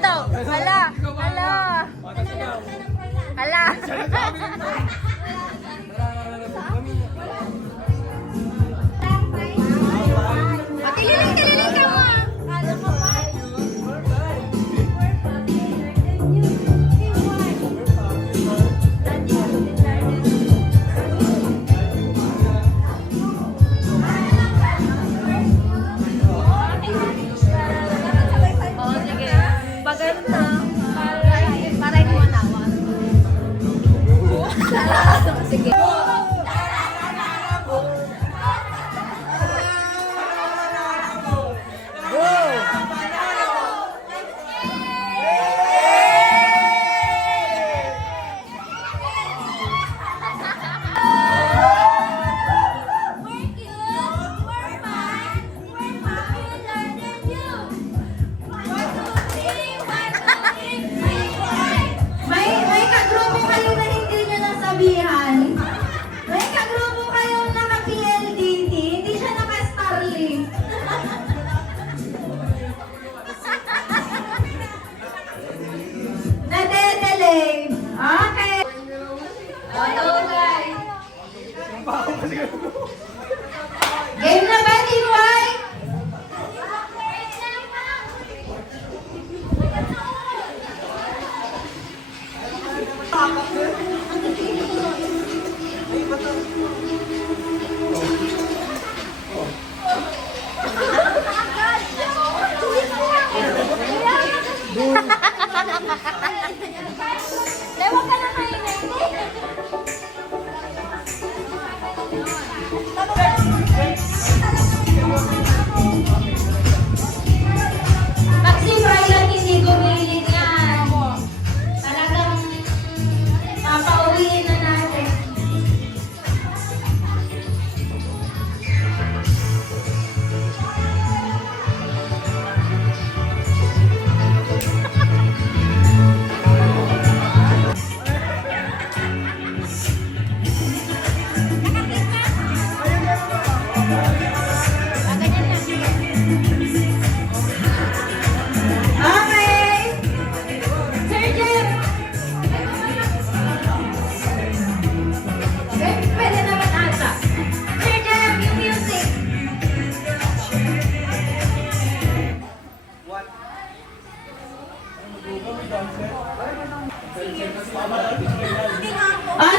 daw. Hala. Hala. Hala. Kililing ka mo. Alam mo ba? Sige. Game na ba, Team White? Lewa ka na kayo na Maxine Ryan, hindi gumiling yan. Talagang papauwiin na natin.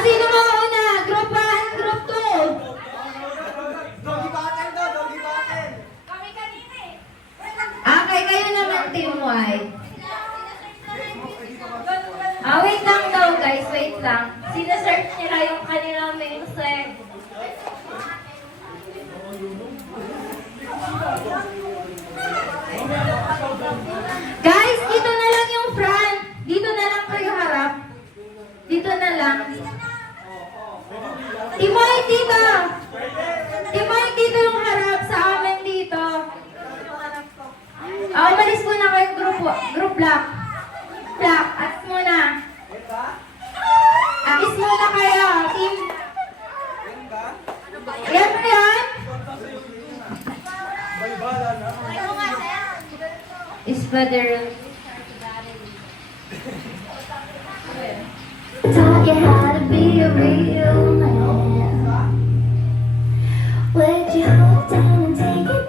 Sino mauna? Group 1, Group 2? Doggy battle daw, doggy battle. Kami kanina eh. Okay, kayo naman, Team White. Wait lang daw, guys. Wait lang. Sinesearch nila yung kanilang music. Guys, dito na lang yung front. Dito na lang kayo harap. Dito na lang. Team White, dito. Team White, dito yung harap sa amin dito. Umalis muna kayo group black. Black, atis muna. Atis muna kayo, team. Yan mo yan? Is father. Taught you how to be a real man. Would you hold down and take it?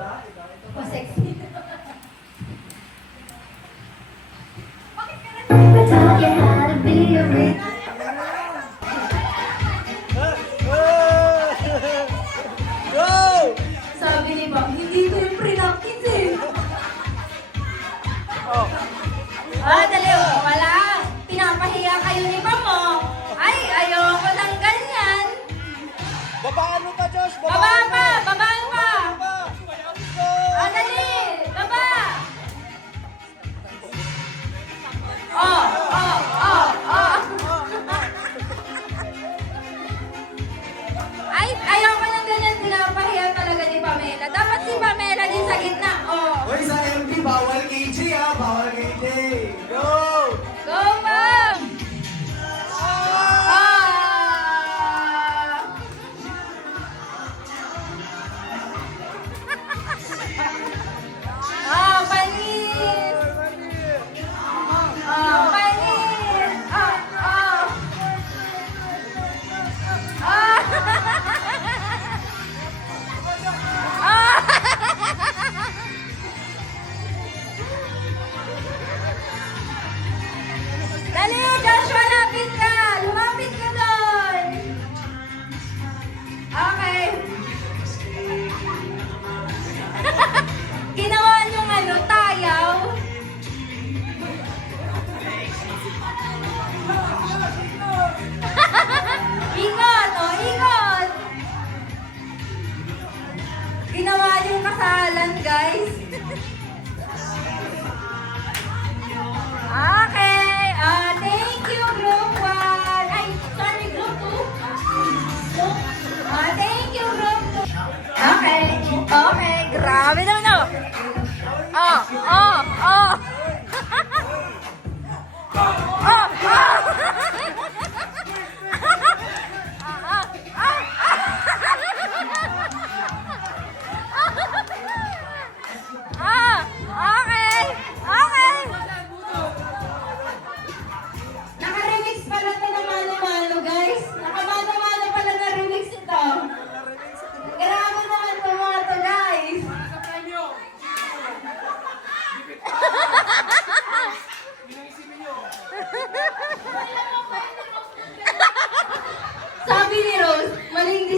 We taught you how to be a real Go! Sabi ni Bang, hindi ko yung pre-napkins eh. Dali. Wala. Pinapahiya kayo ni Mamo. Ay, ayoko ng ganyan. Babaan mo pa, Josh! Baba pa. Baba pa. Go! Dali. Baba. Oh.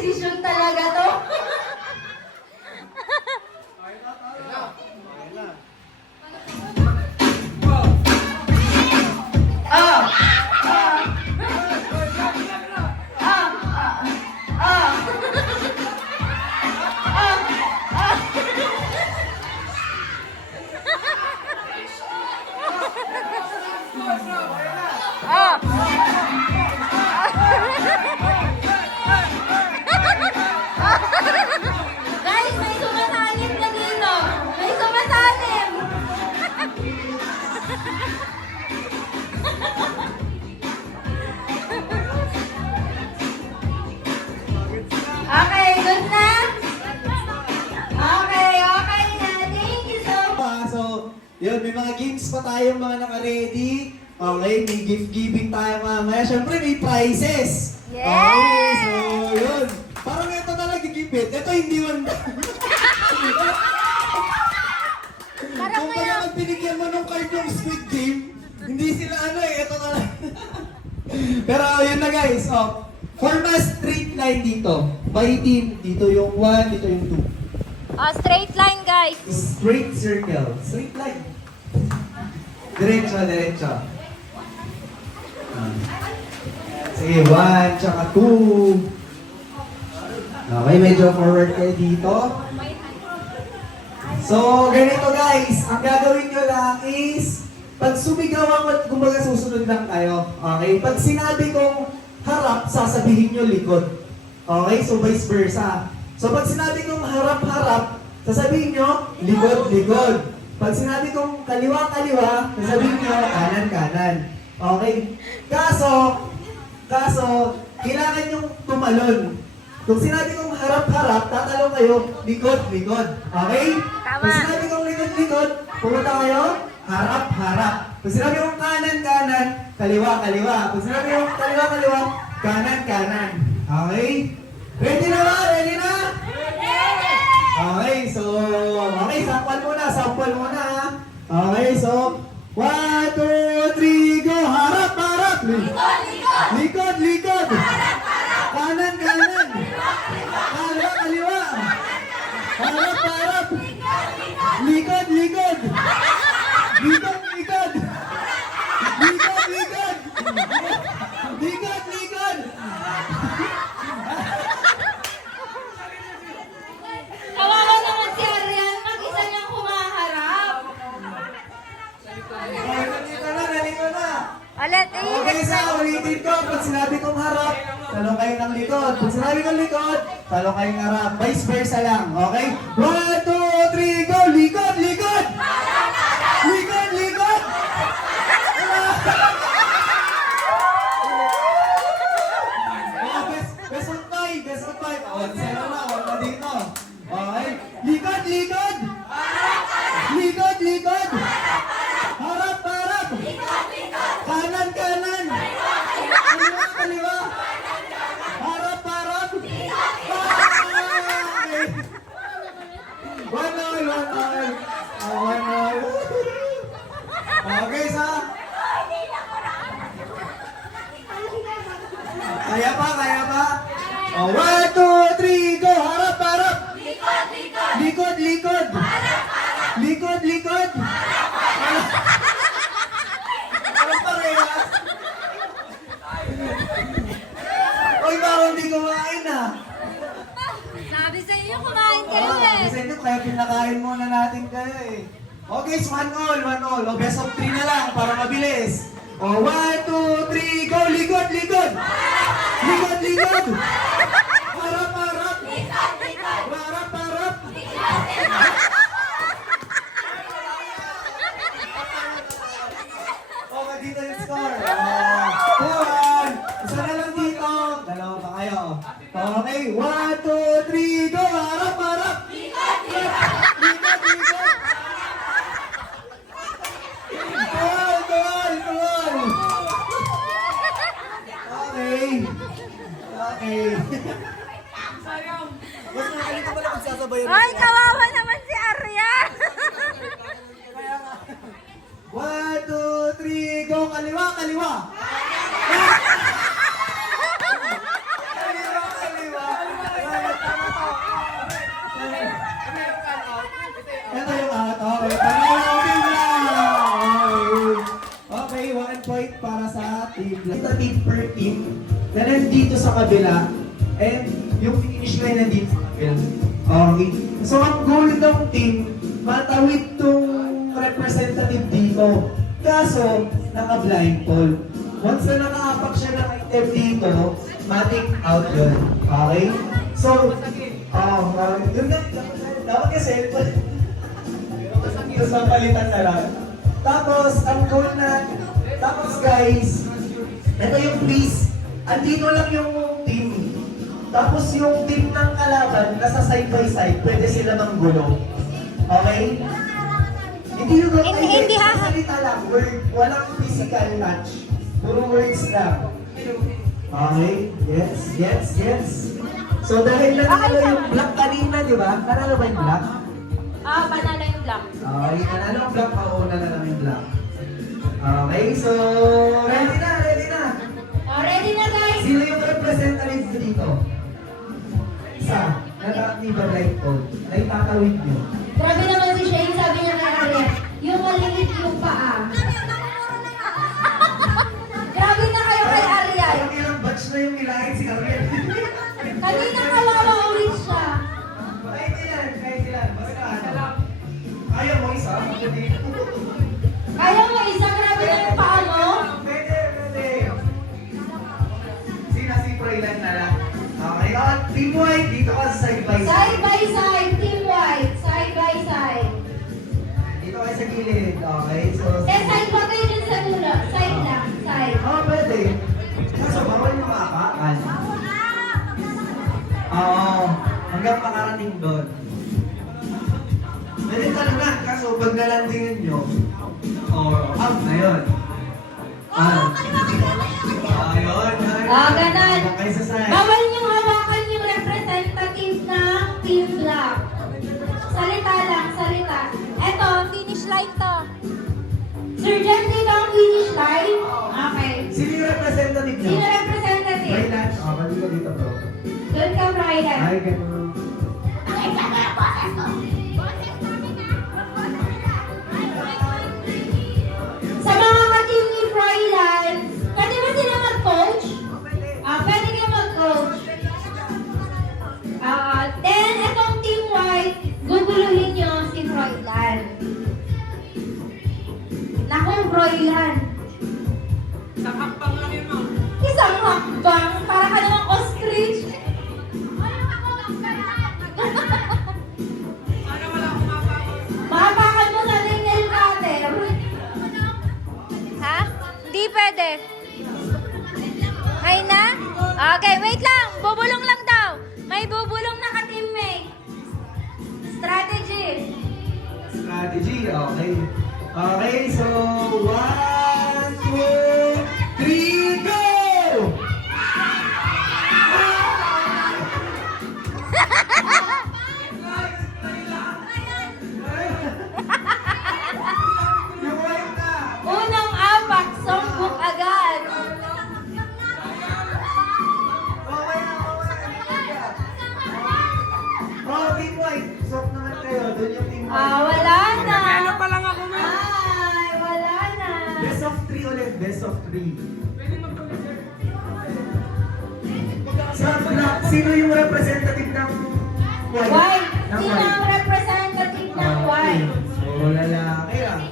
desisyon talaga to. Guys, may sumasalim na dito. May sumasalim. Okay, good na? Okay na. Thank you so much. So, yun, may mga games pa tayong mga naka-ready. Okay, may gift giving tayo mamaya. Siyempre, may prizes. Yes! Okay, so yun. Parang ito talaga gigipit. Ito hindi man. Kung pag binigyan mo ng card yung Squid Game, hindi sila ito talaga. Pero yun na guys, form a straight line dito. By team, dito yung 1, dito yung 2. Straight line, guys. Straight circle. Straight line. Diretso, diretso. Sige, 1, tsaka 2. Okay, medyo forward kayo dito. So, ganito guys. Ang gagawin nyo lang is, pag sumigawan ko, kumbaga susunod lang kayo. Okay? Pag sinabi kong harap, sasabihin nyo likod. Okay? So, vice versa. So, pag sinabi kong harap-harap, sasabihin nyo likod-likod. Pag sinabi kong kaliwa-kaliwa, sasabihin nyo kanan-kanan. Okay? Kaso, kailangan yung tumalon. Kung sinabi kong harap-harap, tatalong kayo, likod-likod. Okay? Tama. Kung sinabi kong likod-likod, pumunta kayo, harap-harap. Kung sinabi kong kanan-kanan, kaliwa-kaliwa. Kung sinabi kong kaliwa-kaliwa, kanan-kanan. Okay? Ready na ba? Ready na? Okay, so, sample muna. Okay, so, 1, 2, 3, go! Harap, harap! Likod, likod! Kanan, kanan! Kaliwa, kaliwa! Harap, harap! Likod, likod! Likod, likod! Likod, likod! Likod, likod! Kawawa naman si Arian. Mag-isa niyang humaharap. Nalito na! Ulit, Okay, ulitin ko. Pag sinabi kong harap, talong kayo ng likod. Pag sinabi kong likod, talong kayo ng harap. Vice versa lang, okay? 1, 2, 3, go! Likod, likod! Likod, likod! Best of 5, best of 5. Zero na, wala na dito. Okay? Likod, likod! Likod, likod! Harap, harap! Kanan, kanan! Kaliwa, kaliwa! Harap, harap! One all, one all! One all! Okay, sa? Kaya pa, kaya pa? 1, 2, 3, go! Harap, harap! Likod, likod! Likod, likod! Parang parehas. Uy, parang hindi kumain ah. Sabi sa inyo, kumain kayo eh. Kasi ito, kaya pinakain muna natin kayo eh. Okay, so 1 all, 1 all. O, best of 3 na lang para mabilis. O, 1, 2, 3, go! Likod, likod! Likod, likod! Harap, harap! Harap, harap! Okay, dito yung score. 2-1. Isa na lang dito. Dalawa pa kayo. Okay, 1, 2, 3, go! Harap, harap! Likod, likod! Goal! Okay. Okay. Mas nakalito pala magsasabayan Ay, kawawa naman si Arya. 1, 2, 3, go! Kaliwa, kaliwa! Kaliwa, kaliwa! 1 point para sa team. Ito team per team na nandito sa kabila and yung finish line nandito sa kabila. Okay. So ang goal ng team, matawid tong representative dito. Kaso, naka-blindfold. Once na nakaapak siya ng item dito, matik out yun. Okay? So, yun na, dapat yung cellphone. Tapos mapalitan na lang. Tapos, ang goal na, tapos guys, ito yung quiz. Andito lang yung team. Tapos yung team ng kalaban, nasa side by side, pwede sila manggulo. Okay? Hindi yung Hindi salita lang, word. Walang physical touch. Puro words lang. Okay? Yes. So dahil nanalo yung black kanina, di ba? Nanalo ba yung black? Panalo yung black. Okay, nanalo yung black, mauna na lang yung black. Okay, so ready na. Ready na guys? Sino yung representative dito? Isa, naka-active light code. Ay tatawid nyo. Grabe naman si Shane, sabi niya kay Arya, yung maliit yung paa. Grabe na kayo kay Arya. Parang ilang batch na yung nilahin si Ariel. Kanina kalawa ulit siya. Kahit ilan. Basta ano. Ayaw mo isa? Kaya mo isa, grabe na yung paa mo. Pwede. Si Praylan na lang. Okay, team white, dito ka sa side by side. Side by side, team white. Side by side. Dito kayo sa gilid. Okay, so... Side ba kayo dun sa dulo? Side lang, side. Pwede. Kaso bawal yung maapakan. Oo, hanggang makarating doon. Pwede talaga, kaso pag nalandingin nyo, out na yun. Ayun. Ganun. Kayo sa side. Bawal niyong hawakan yung representative ng Team Black. Salita lang, salita. Eto, Finish line to. Sir Jen, dito ang finish line. Okay. Sino yung representative nyo? Sino representative? Braylan. Balik ka dito, bro. Doon ka, Brian. Ay, ganun. Sa mga ka-team ni Fryland, pwede ba sila mag-coach? Pwede kayo mag-coach. Then, itong team white, guguluhin nyo si Fryland. Naku, Fryland. Isang hakbang lang yun, ma'am. Isang hakbang, para ka namang ostrich. Sana wala akong mapapag. Mapakan mo sa nail cutter. Ha? Hindi pwede. Ay na? Okay, wait lang. Bubulong lang daw. May bubulong na ka-teammate. Strategy. Strategy, okay. Okay, so 1, 2, 3, go! Yung white na! Unang apak, sombok agad. Oh, team white. Soft naman kayo. Doon yung team white. Wala na. Ano pa lang ako, ma'am? Ay, wala na. Best of 3 ulit. Best of 3. Pwede magtuloy, sir. Sa black, sino yung representative ng white? White. Ng Sino ang representative ng white? So, lalaki ah.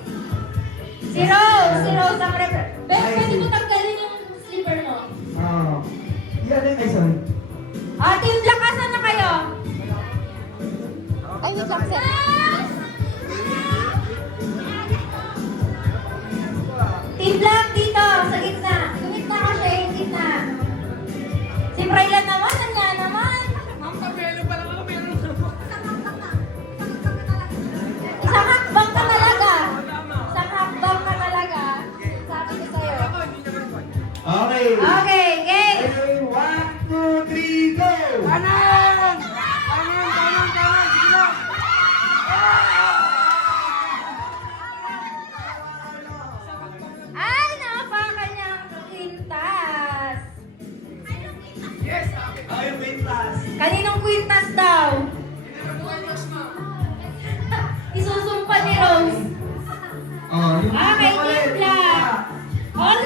Si Rose. Si Rose ang representative. Pwede mo tanggalin yung slipper mo. Yan yung ay, sorry. Team Black, asan na kayo? Ay, wait lang, sir. Team Black dito, sa gitna. Sa gitna ka siya, yung gitna. Si Fryland naman, nandiyan naman. Ma'am, pabelo pa lang ako. Meron na po. Isang hakbang ka talaga. Isang hakbang ka talaga. Sabi ko sa'yo. Ako, hindi naman po. Okay. Okay, game. Okay, 1, 2, 3, go! Kanan! Sige na! Ay, napakan niya ang kwintas. Yes! Ay, wintas. Kaninong kwintas daw? Isusumpa ni Rose. Oh, yung Okay, ulit. Team Black. All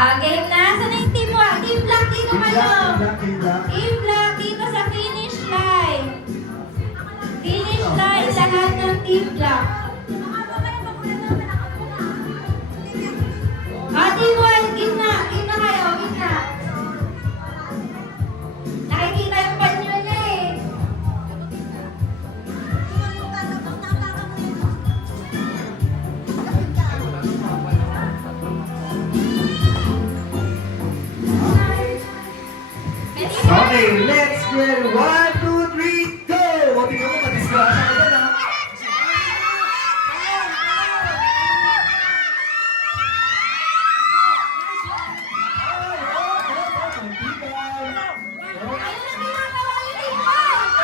Game na. Saan yung team mo? Team Black, dito kayo. Team Black. Team Black, dito sa finish line. Finish line, lahat ng Team Black. Team White, gitna. Gitna kayo, gitna. Nakikita yung panyo niya eh. Okay, let's get 1, 2, 3, go! O, tingnan mo, madisgrasya ka dyan, ha? Ano na ginagawa ni Team White?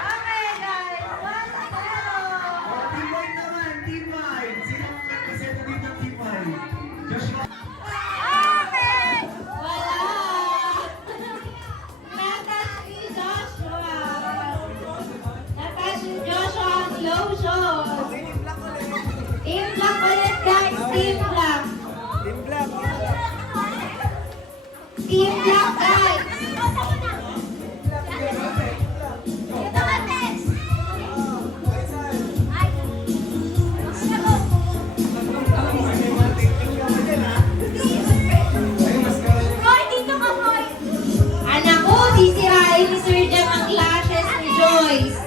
Okay guys, 1-0. Team White naman, Team White. Sino ang representative ng Team White? Joshua. Wala! Natas si Joshua! Natas si Joshua ang lotion! Team Black ulit guys! Team Black! Team Black guys! Hoy, dito ka, Hoy! Anak ko, sisirain ni Sir Jam ang lashes ni Joyce.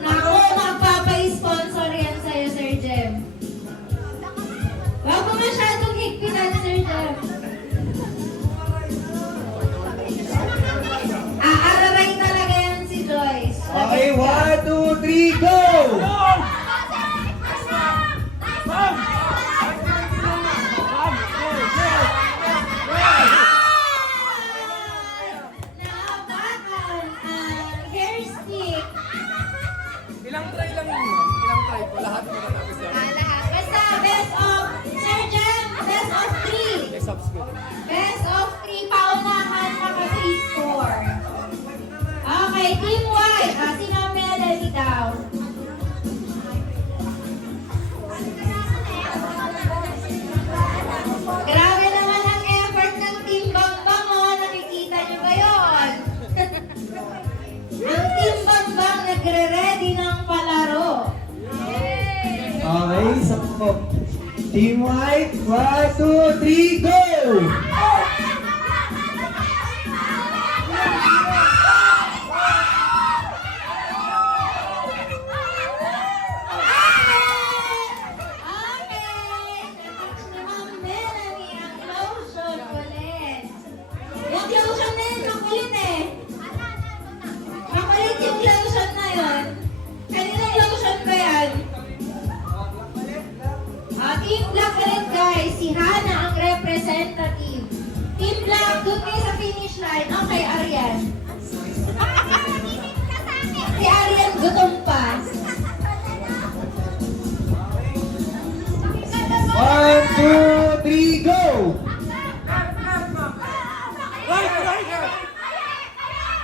Naku, magpapa-sponsor yan sa'yo, Sir Jem. Wag mo masyadong higpitan, Sir Jem. Aararay talaga yan si Joyce. Okay, 1, 2, 3, go! Naapakan ang hair stick. Ilang try lang yun. Ilang try po. Lahat mo natapos yan. Basta best of, Sir Jem, best of 3. Yes, subscribe. Best of 3, paunahan maka 3 score. Okay, Team White. Sino ang Melanie daw? Grabe naman ang effort ng Team Bangbang, oh. Nakikita niyo ba yun? Ang Team Bangbang nagre-ready ng palaro. Okay, isa po. Team White, 1, 2, 3, go! Okay! Natouch ni Ma'am Melanie ang lotion ulit. Yung lotion na yun, makulit eh. Makulit yung lotion na yun. Kaninang lotion ba yan? Team Black ulit guys. Si Hana ang representative. Team Black, doon kayo sa finish line. Okay, Arian. Si Arian gutom pa. 1, 2, 3, go!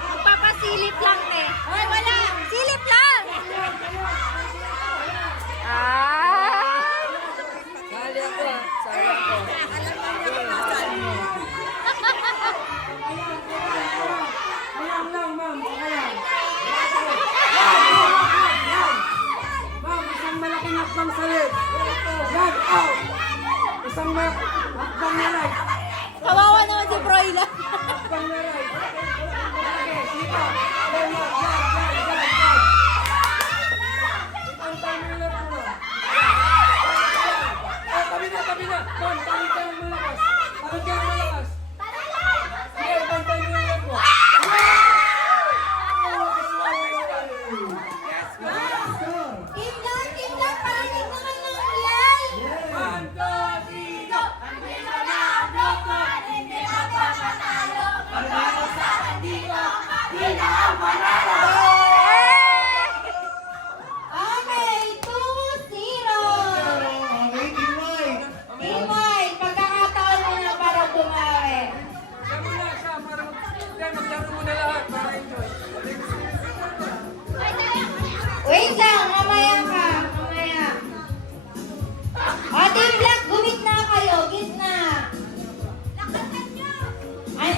Magpapasilip lang, eh. Hoy, wala! Silip lang! Ah! Sali ako ah. Sali ako. Ayan lang, ma'am. Ayan. Ma'am, isang malaking hakbang salit. Yan, out. Isang hakbang na right. Kawawa naman si Froyla. Hakbang na right. Okay, dito.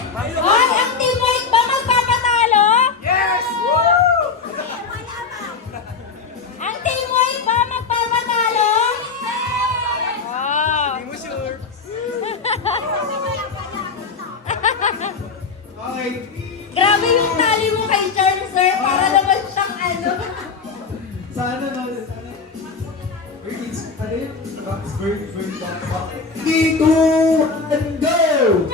Hoy, ang Team White ba magpapatalo? Yes! Ang Team White ba magpapatalo? Wow. Hindi mo sure. Okay. Grabe yung tali mo kay Charm, sir. Para naman siyang ano. Sana no? Ano yun? Box, bird, box, box. 3, 2, 1, go!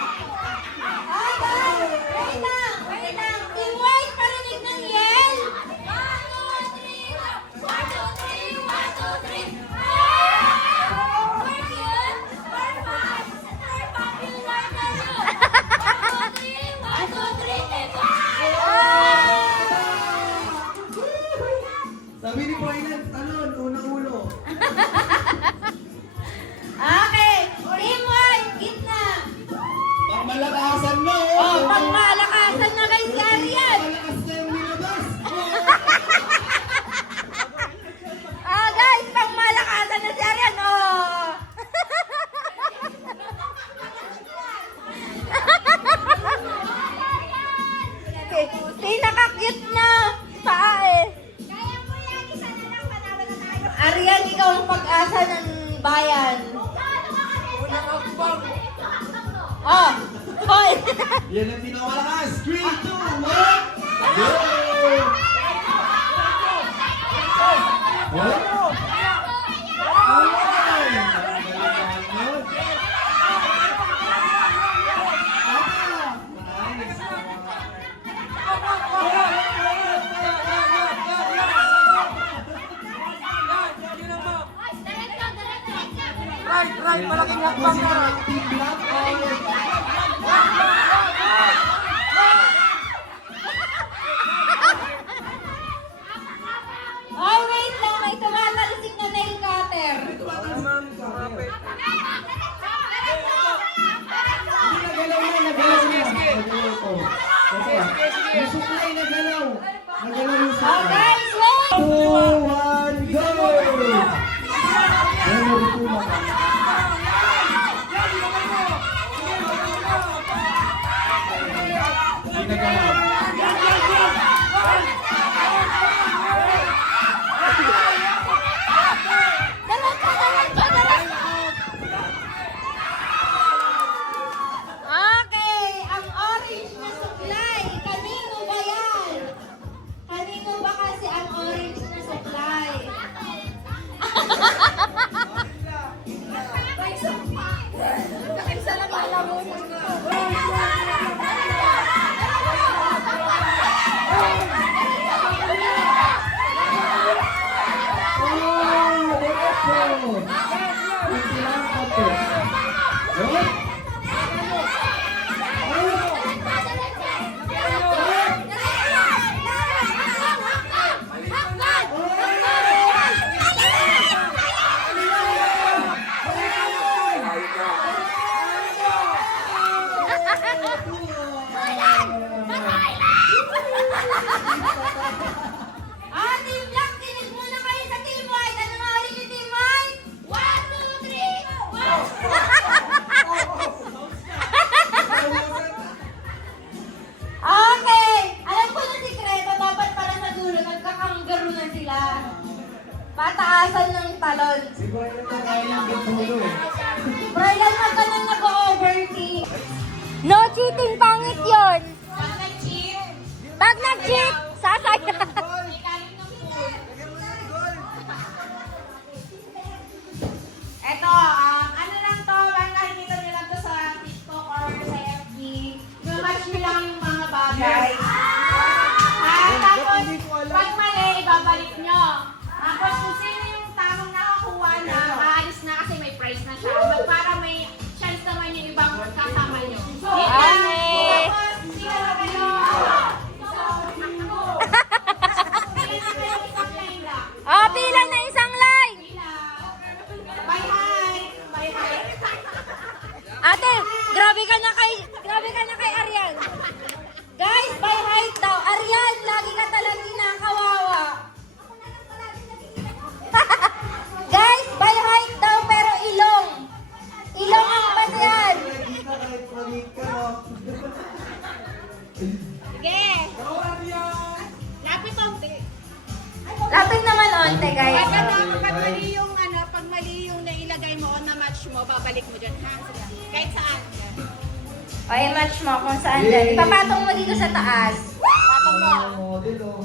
Ay, guys! Wait lang! Team White, parinig ng yell! 1, 2, 3! 1, 2, 3! 1, 2, 3! We're cute! We're fun! We're popular na yun! 1, 2, 3! 1, 2, 3! Team White! Sabi ni Poinan, talon, unang ulo. Okay! Team White, gitna! Pangmalakasan mo! Oh, pangmalakasan na kay si Arian! Malakas na yung nilabas! Ah, guys, pangmalakasan na si Arian, oh! Pinaka-cute na paa eh. Arian, ikaw ang pag-asa ng bayan. Unang akbang. Oh, hoy! Yan ang pinakamalakas! 3, 2, 1, go! Oh! Right, malaking akbang na. Oh, wait lang, may tumatalisik na nail cutter. Kapit. Nagalaw na, nagalaw na. Nagalaw ko. Yung supply nagalaw. Nagalaw yung Oh, supply. guys, wait! 2, 1, go! Yan, marutulong. Nagalaw. Okay, ang orange na supply. Kanino ba yan? Kanino ba kasi ang orange na supply? Oh, derecho. Kuntilan ko to. Oh. Ah, Team Black, kinig muna kayo sa Team White. Ano nga ulit yung Team White? 1, 2, 3, wow! Okay, alam ko na sikreto. Dapat para sa dulo, nagkakanggaro na sila. Pataasan ng talon. Siguro na kaya ng gatulo eh. Brian, wag ka nang nag-overthink. No cheating, pangit yon. Pag nag-cheat, Pag nag-cheat, sasa Grabe ka na kay Arian. Guys, by height daw. Arian, lagi ka talagang kinakawawa. Guys, by height daw pero ilong. Ilong ang batayan. Hindi na kahit maliit ka, no? Sige. Lapit onte. Lapit naman onte, guys. Pag mali yung pag mali yung nailagay mo on na match mo, babalik mo dyan, ha? Kahit saan. O, i-match mo kung saan dyan. Ipapatong mo dito sa taas. Patong mo. Model, oh.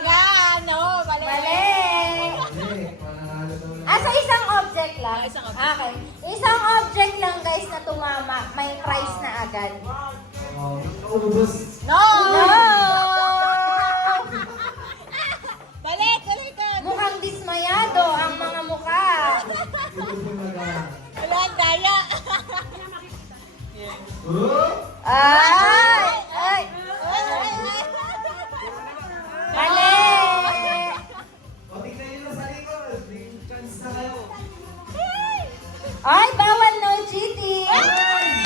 Yan, no, balik. Mali. Hindi, mananalo daw lang. Sa isang object lang. Isang object. Okay. Isang object lang, guys, na tumama. May prize na agad. Oh, naubos. No! No! Balik, balik ka. Mukhang dismayado ang mga mukha. Ito yung mag- Wala, ang daya. Oh! Ay! Ay! Mali! O, tignan nyo na sa likod. May chance na kayo. Ay, bawal no cheating! Okay!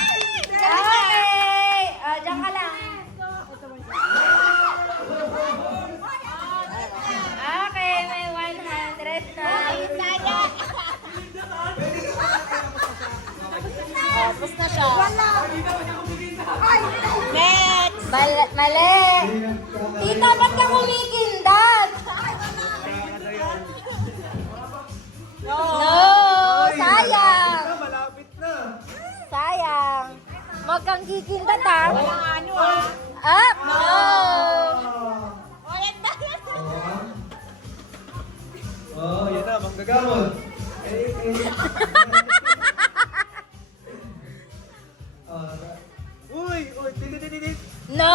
Diyan ka lang. Okay, may 100 na. Tapos na siya. Next! Mali! Tita, ba't ka kumikindag? No! Sayang! Malapit na. Sayang! Huwag kang kikindat, ha? Walang ano, ah. Up! No! Ulit na. Oh, yan na, manggagamot. Uy, titi. No!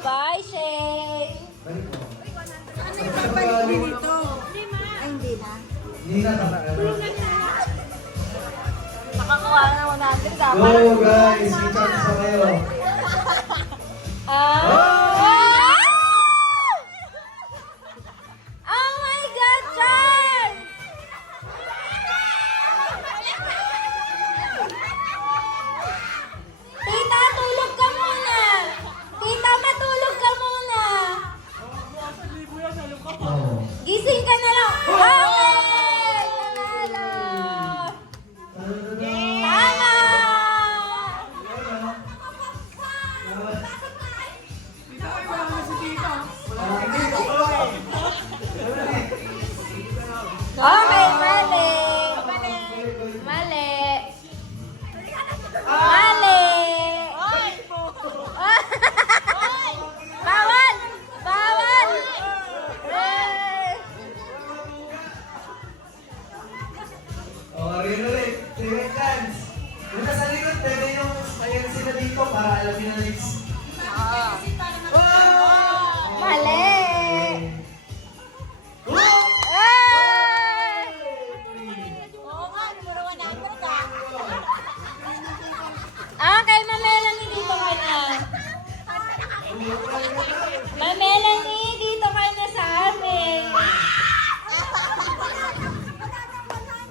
Bye, Shane! Balik mo. Ano yung babalik mo dito? Ay, hindi na. Hindi na talaga. Nakakuha na 100 ka. Go guys, may chance na kayo. Oh my God, John! Tita, tulog ka muna! Tita, matulog ka muna! Oh. Gising ka na lang! Okay! Nanalo! Tama! Okay, mali! Mali! Mali! Bawal! Bawal! Eh. Oh, rin ulit. Second chance. Yung nasa likod, pwede yung ayan sila dito para alam nyo na next. Mali! Eh. Oo nga, numero 100 ka. Okay, Mamelanie, dito ka na. Mamelanie, dito ka na sa amin.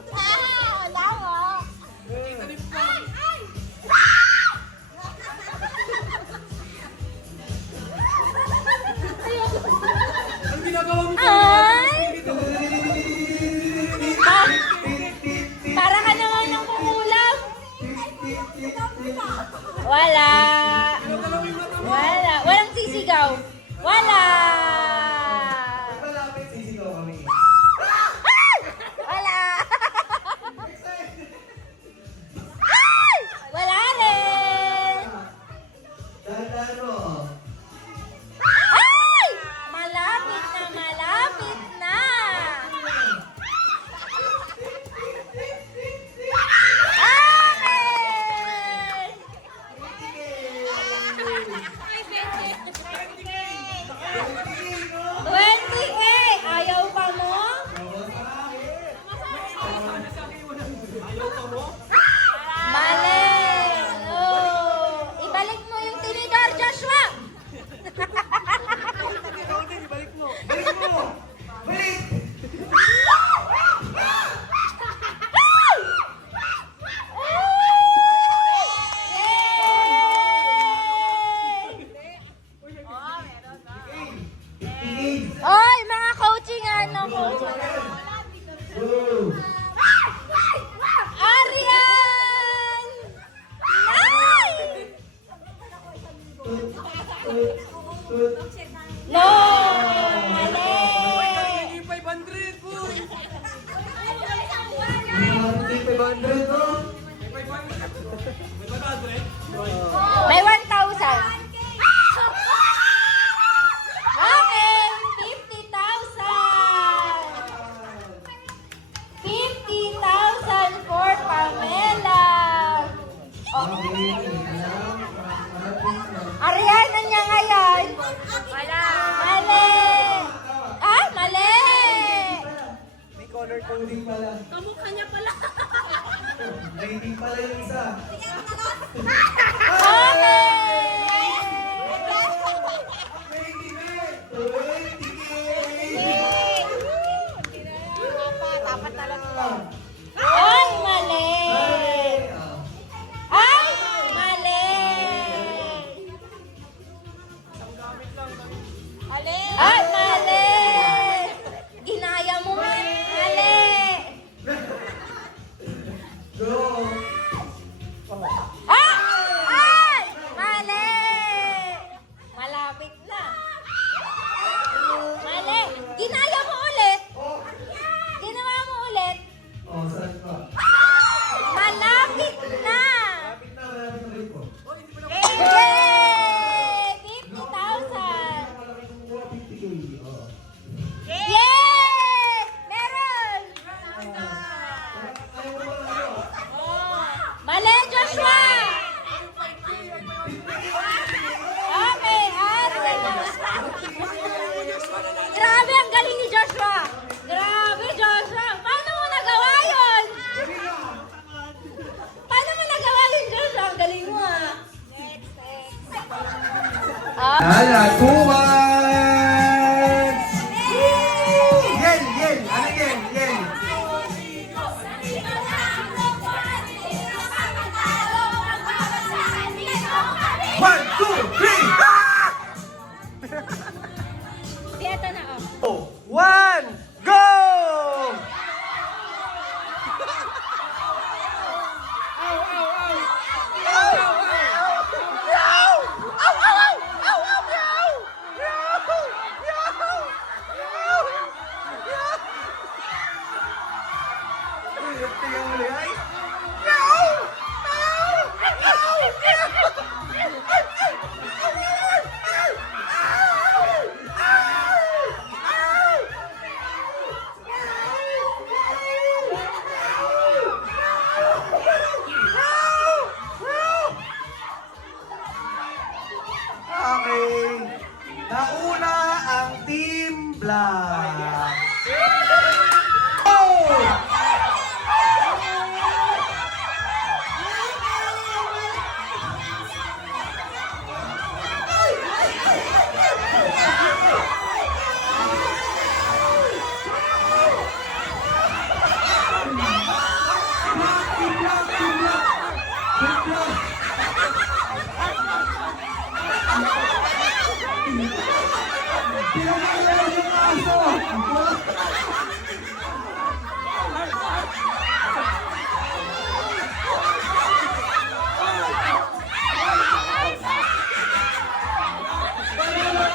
Wala mo. Ang ginagawa mo Ay! Para ka naman ng kumulam. Wala. Wala. Walang sisigaw. Wala. Malapit, sisigaw kami. Wala. Ay! Wala rin. Dahan-dahan mo. Ay! Malapit na, malapit na. Okay! May 1,000. Okay, 50,000. 50,000 for Pamela. Ariana niya ngayon. Wala. Mali. Ah, mali. May color coding pala. Kamukha niya pala. Rating pala yung isa. Dapat talaga. Ay, mali. Ay, mali. Ay, mali. Ginaya mo nga. Mali. Go! Ah! Ay! Mali. Malapit na. Mali. Ginaya mo ulit. Ginawa mo ulit. Oh, saan pa? Malapit na. Malapit na rin po. Yay! 50,000. Malaki kong kuha, 50K. Oh. Yay! Meron. Ayaw mo ba ano? Mali, Joshua. Okay, ate. Grabe, ang galing ni Joshua. Grabe, Joshua. Paano mo nagawa yun? Paano mo nagawa yun, Joshua? Ang galing mo, ah. Ah. Ala, 2 months! Yen, yen! Ano yen? Yen! One, two, three! Ito na, oh. One, go! Okay. Nauna ang Team Black. Oh!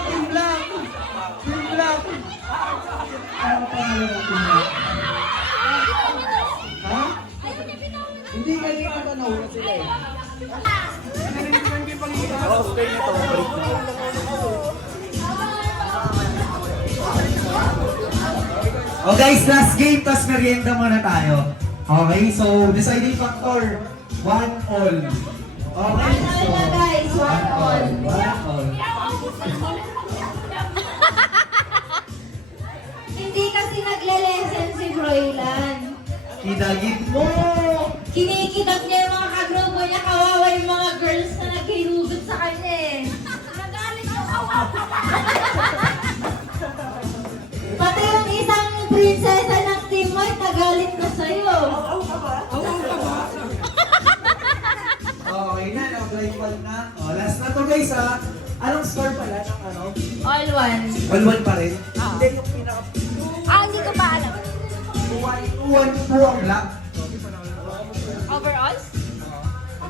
Team Black! Team Black! Ano pangalan ng Team Black? Ha? Hindi galing ang nauna sila eh. Oh guys, last game, tas merienda muna tayo. Okay, so deciding factor, 1 all. Okay, so One all na guys, 1 all. 1 all. Hindi kasi nagle-lesson si Froilan. Kidagit mo! Kinikidag niya yung mga kagrupo niya, kawawa yung mga girls na naghihugot sa kanya eh. Nagalit yung kawawa. Pati yung isang prinsesa ng team mo, nagalit na sa'yo. Okay na, na-blind na. Oh, last na to guys ha. Anong score pala ng ano? All one. All 1 pa rin? Hindi, yung pinaka... Hindi ko pa alam. 2-1 po ang black. Overall?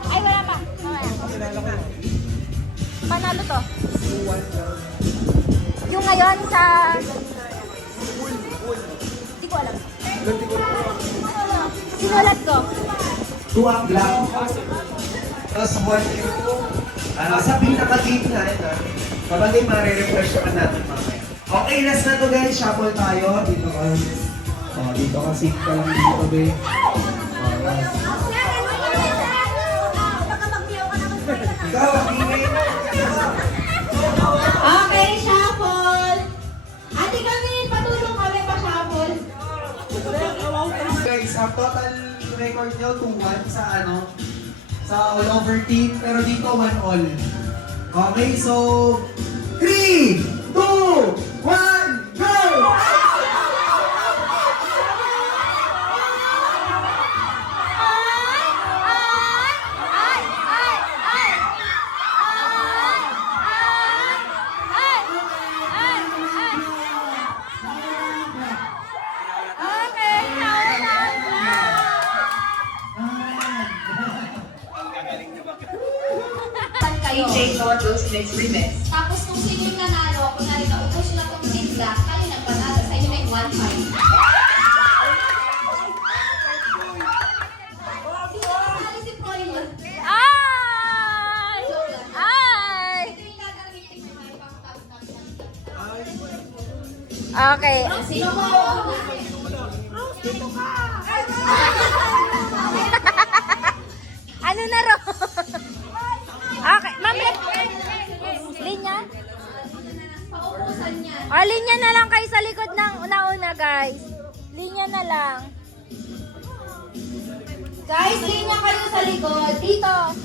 Ay, wala pa. Mamaya. Panalo to. Yung ngayon sa... Hindi ko alam. Sinulat ko. 2 ang black. Tapos 1 euro. Sa pinaka-gate na ito. Kapag ay ma-refresh naman natin mamaya. Okay, last na to guys. Shuffle tayo. Dito ka. Dito ka. Sync ka lang dito, be. Ikaw, ingay na. Okay, shuffle. Ate kami, patulong kami pa-shuffle. Guys, ang total record nyo 2-1 sa sa all over team, pero dito 1-all. Okay, so 3, 2, 1, go! Kayo. DJ Carlos Mix Remix. Tapos kung sino yung nanalo, kung narikaubos na itong sigla, kayo nagpanalo sa inyo na yung 1-5. Sali si Froylan. Ay! Ay! Ito yung gagamitin ko na ipapatapos. Okay. Sino mo? Ano na ro? Okay, ma'am. Linya? Paupusan niya. Linya na lang kayo sa likod ng una-una, guys. Linya na lang. Guys, linya kayo sa likod. Dito.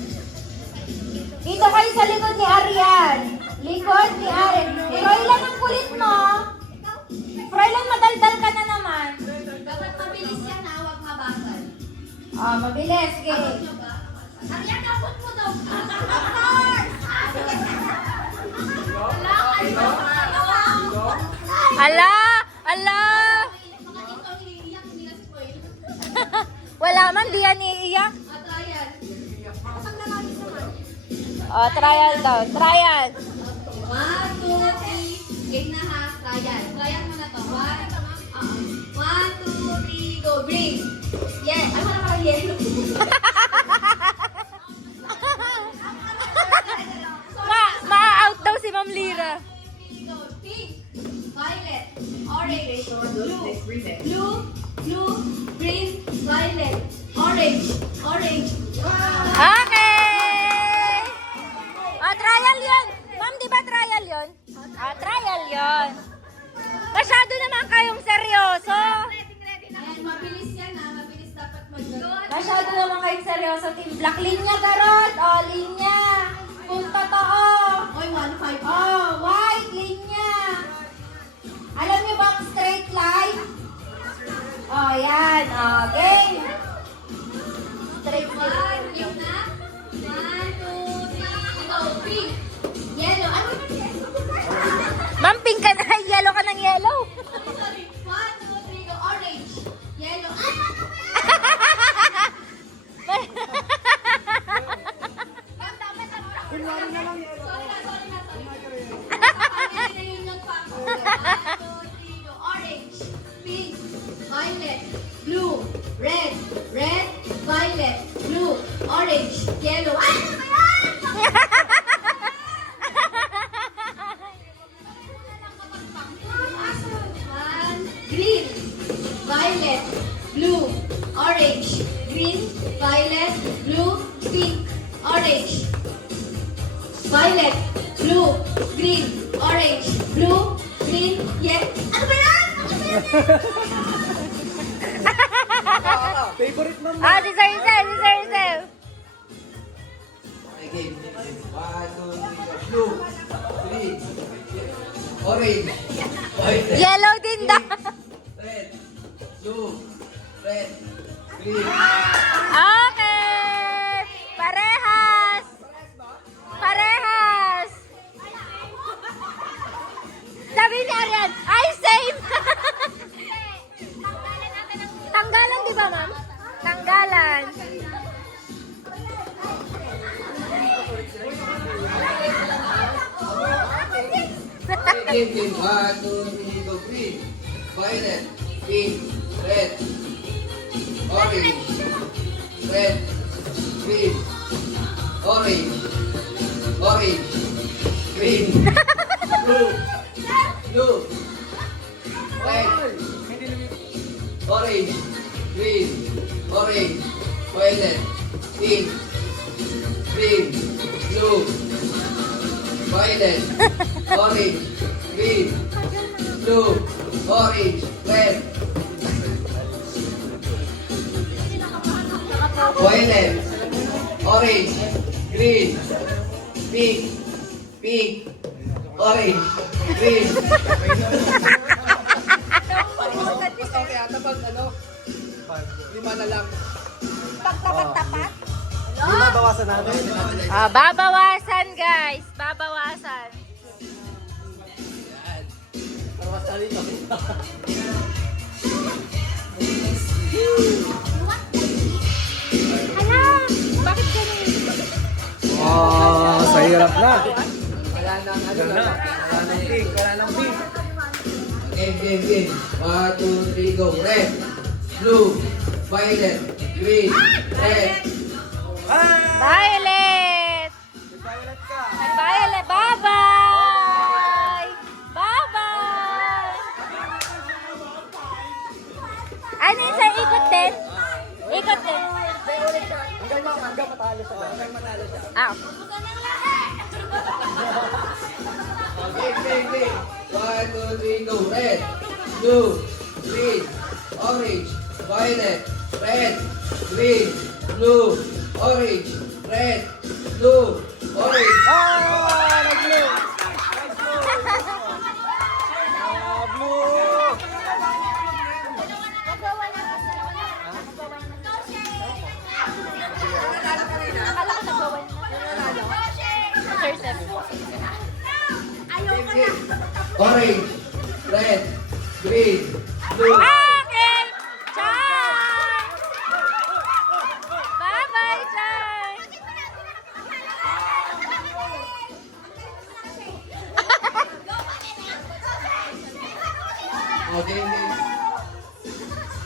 Dito kayo sa likod ni Arian. Likod ni Arian. Froylan, ang kulit mo. Froylan, madaldal ka na naman. Dapat mabilis yan ha, huwag mabagal. Mabilis. Sige. Abot nyo ba? Arian, abot mo daw. Ala! Ala! Wala man, di yan iiyak. Trial daw. Trial. 1, 2, 3. Game na ha. Trial. Trial mo na to. 1, 2, 3, go. Bring. Yeah. Ay, wala parang yellow. Ma-out daw si Ma'am Lira. Go. Pink. Violet. Orange. Carlos Mix Remix. Blue. Blue. Green. Violet. Orange. Orange. Okay! Trial yun. Ma'am, di ba trial yun? Trial yun. Masyado naman kayong seryoso. Ayan, mabilis yan ha. Mabilis dapat mag-good. Masyado naman kayong seryoso. Team Black. Linya, Garot. Linya. Kung totoo. Oy, 1-5. White. Linya. Alam niyo ba ang straight line? Yan. Game. Straight line. Game na. 1, 2, 3, go. Pink. Yellow. Ano na yellow? Ma'am, pink ka na. Yellow ka ng yellow. Sorry. 1, 2, 3, go. Orange. Yellow. Ay! Sorry na. Pamili na yun yung pako. 1, 2, 3, go. Orange. Pink. Violet. Blue. Red. Red. Violet. Blue. Orange. Yellow. Ay! Ano ba yan? One, green, violet, blue, orange, green, violet, blue, pink, orange, violet, blue, green, orange, blue, green, ano ba yan? Favorite mo. Si Sir Sel, si Sir Sel. Okay, game. 1, 2, 3, blue, green, orange, white, Yellow din daw. red, blue, red, green. Okay. Parehas. Parehas. Sabi ni Arian, ay same. Tanggalan, di ba, ma'am? Tanggalan. Game, game. 1, 2, 3, go. Green, violet, pink, red, orange, red, green, orange, orange, green, blue, blue, red, orange, green, orange, violet, pink, green, blue, violet, orange, green, blue, orange, red, violet, orange, green, pink, pink, orange, green. Okay, ata pag ano? 5 na lang. Pagtapat-tapat. Bawasan natin. Babawasan, guys. Babawasan. Hala, bakit ganun? Sa hirap na. Wala nang ano na. Wala nang pink. Wala nang pink. Game. 1, 2, 3, go. Red, blue, violet, green, red. Violet! Violet ka. Ay, Violet, bye-bye! Bye-bye! Ano yung sa ikot din? Ikot din. Hanggang matalo siya. Hanggang matalo siya. Ah. Game. 1, 2, 3, go. Red, blue, green, orange, violet, red, green, blue, orange, red, blue, orange. Akala ko nagawan na. Sir, Sir. Game. Orange, red, green, blue. Akin! Chan! Bye-bye, Chan! Game.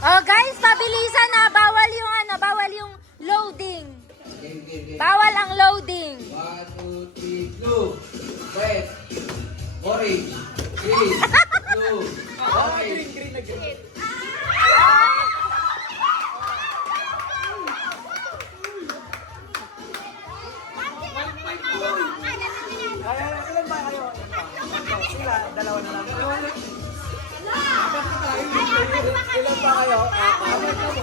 Oh, guys, pabilisan na. Bawal yung bawal yung loading. Game. Bawal ang loading. 1, 2, 3, blue, red, orange, green, blue, orange. Green na green. Ilan ba kayo? Sila, dalawa na lang. Ilan ba kayo? Apat na mo.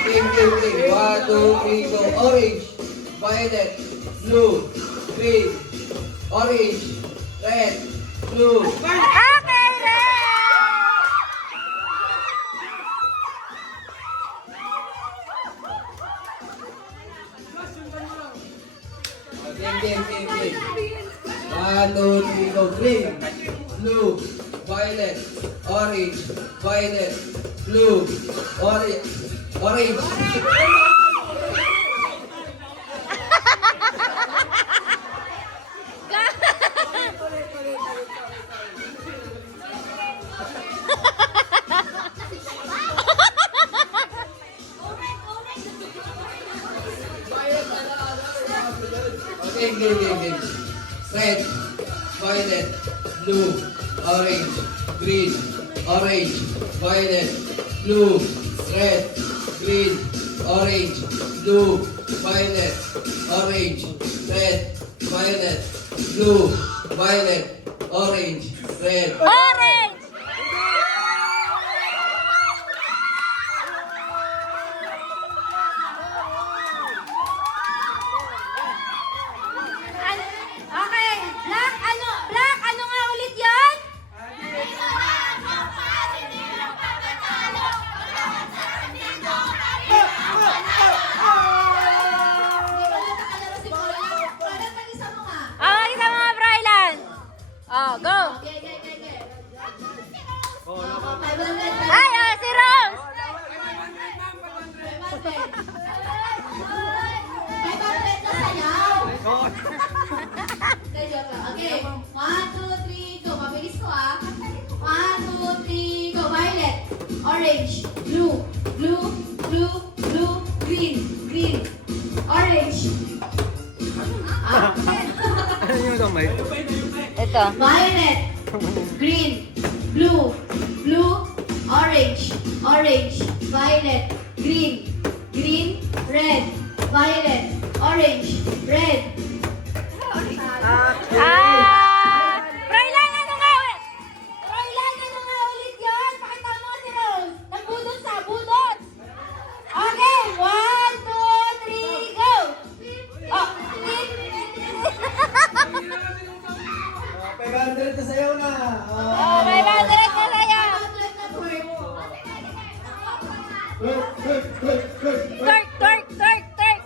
Game. 1, 2, 3, go. Orange, violet, blue, green, orange, red, blue. Okay, red! Game. 1, 2, 3, go. Green, blue, violet, orange, violet, blue, orange, orange. Game. Red, violet, blue, orange, green, orange, violet, blue, red, green, orange, blue, violet, orange, red, violet, blue, violet, orange, red. Orange! Okay, black, ano nga ulit yan? Ah, kita mga Brylan. Oh, go. Ay, si Rose. Okay, 1, 2, 3, go. Mabilis ko 1, 2, 3, go. Violet, orange, blue, green, ito. Violet, green, blue, blue, orange, orange, violet, green, green, red, violet, orange, red. Froilan, ano nga ulit? Froilan, ano nga ulit yun? Pakita mo si Rose. Nagbudot sa budot. Okay, 1, 2, 3, go! Oh, 500 na sa'yo na. oh, may bandarat na sa'yo. Twerk, twerk, twerk, twerk.